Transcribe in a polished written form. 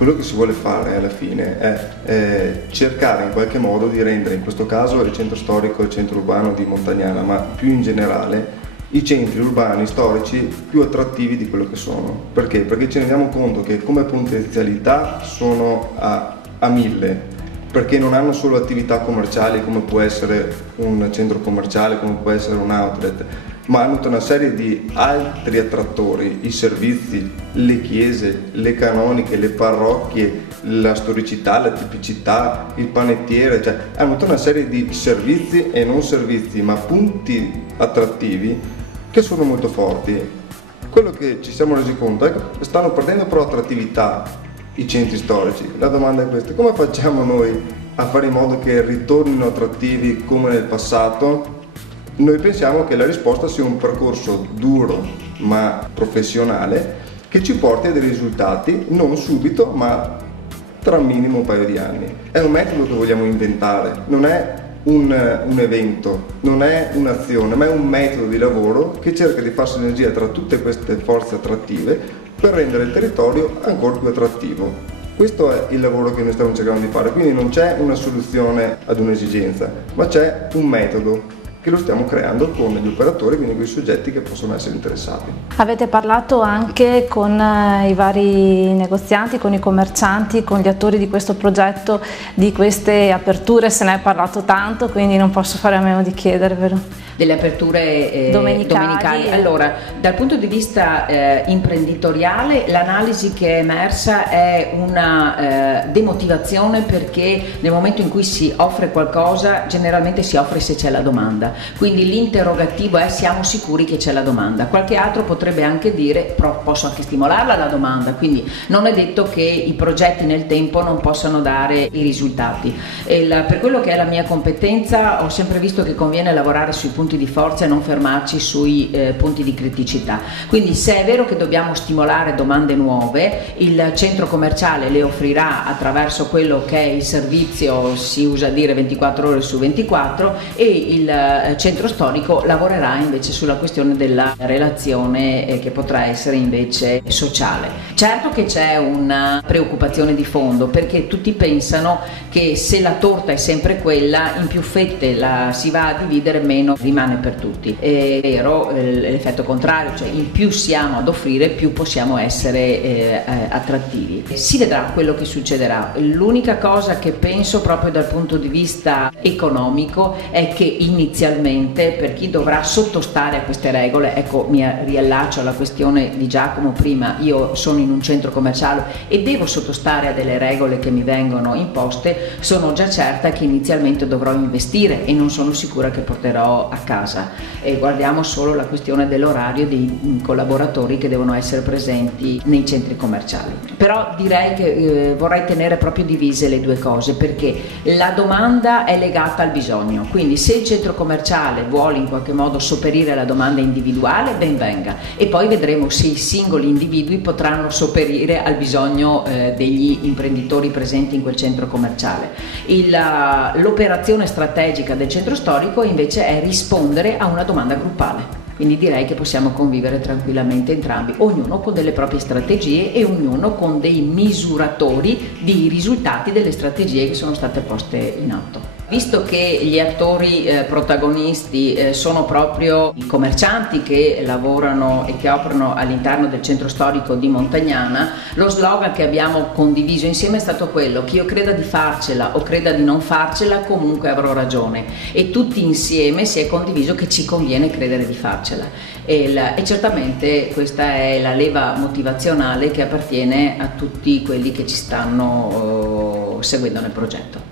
quello che si vuole fare alla fine è cercare in qualche modo di rendere, in questo caso il centro storico e il centro urbano di Montagnana, ma più in generale, i centri urbani storici più attrattivi di quello che sono. Perché? Perché ci rendiamo conto che come potenzialità sono a 1000, perché non hanno solo attività commerciali come può essere un centro commerciale, come può essere un outlet, ma hanno tutta una serie di altri attrattori, i servizi, le chiese, le canoniche, le parrocchie, la storicità, la tipicità, il panettiere, cioè hanno tutta una serie di servizi e non servizi, ma punti attrattivi che sono molto forti. Quello che ci siamo resi conto è che stanno perdendo però attrattività i centri storici. La domanda è questa: come facciamo noi a fare in modo che ritornino attrattivi come nel passato? Noi pensiamo che la risposta sia un percorso duro ma professionale che ci porti a dei risultati non subito ma tra minimo un paio di anni. È un metodo che vogliamo inventare, non è un evento, non è un'azione, ma è un metodo di lavoro che cerca di far sinergia tra tutte queste forze attrattive per rendere il territorio ancora più attrattivo. Questo è il lavoro che noi stiamo cercando di fare, quindi non c'è una soluzione ad un'esigenza, ma c'è un metodo che lo stiamo creando con gli operatori, quindi con i soggetti che possono essere interessati. Avete parlato anche con i vari negozianti, con i commercianti, con gli attori di questo progetto, di queste aperture, se ne è parlato tanto, quindi non posso fare a meno di chiedere, vero? Delle aperture domenicali. Allora, dal punto di vista imprenditoriale, l'analisi che è emersa è una demotivazione, perché nel momento in cui si offre qualcosa generalmente si offre se c'è la domanda, quindi l'interrogativo è: siamo sicuri che c'è la domanda? Qualche altro potrebbe anche dire: però posso anche stimolarla la domanda, quindi non è detto che i progetti nel tempo non possano dare i risultati. Per quello che è la mia competenza, ho sempre visto che conviene lavorare sui punti di forza e non fermarci sui punti di criticità. Quindi, se è vero che dobbiamo stimolare domande nuove, il centro commerciale le offrirà attraverso quello che è il servizio, si usa dire 24 ore su 24, e il centro storico lavorerà invece sulla questione della relazione che potrà essere invece sociale. Certo che c'è una preoccupazione di fondo, perché tutti pensano che se la torta è sempre quella, in più fette la si va a dividere, meno rimane per tutti. È vero l'effetto contrario, cioè in più siamo ad offrire, più possiamo essere attrattivi. Si vedrà quello che succederà. L'unica cosa che penso proprio dal punto di vista economico è che inizialmente, per chi dovrà sottostare a queste regole, ecco, mi riallaccio alla questione di Giacomo prima, io sono in un centro commerciale e devo sottostare a delle regole che mi vengono imposte, sono già certa che inizialmente dovrò investire e non sono sicura che porterò a casa. E guardiamo solo la questione dell'orario dei collaboratori che devono essere presenti nei centri commerciali. Però direi che vorrei tenere proprio divise le due cose, perché la domanda è legata al bisogno, quindi se il centro commerciale vuole in qualche modo sopperire alla domanda individuale, ben venga, e poi vedremo se i singoli individui potranno sopperire al bisogno degli imprenditori presenti in quel centro commerciale. L'operazione strategica del centro storico invece è rispondere a una domanda gruppale. Quindi direi che possiamo convivere tranquillamente entrambi, ognuno con delle proprie strategie e ognuno con dei misuratori di risultati delle strategie che sono state poste in atto. Visto che gli attori protagonisti sono proprio i commercianti che lavorano e che operano all'interno del centro storico di Montagnana, lo slogan che abbiamo condiviso insieme è stato quello: che io creda di farcela o creda di non farcela, comunque avrò ragione, e tutti insieme si è condiviso che ci conviene credere di farcela. E certamente questa è la leva motivazionale che appartiene a tutti quelli che ci stanno seguendo nel progetto.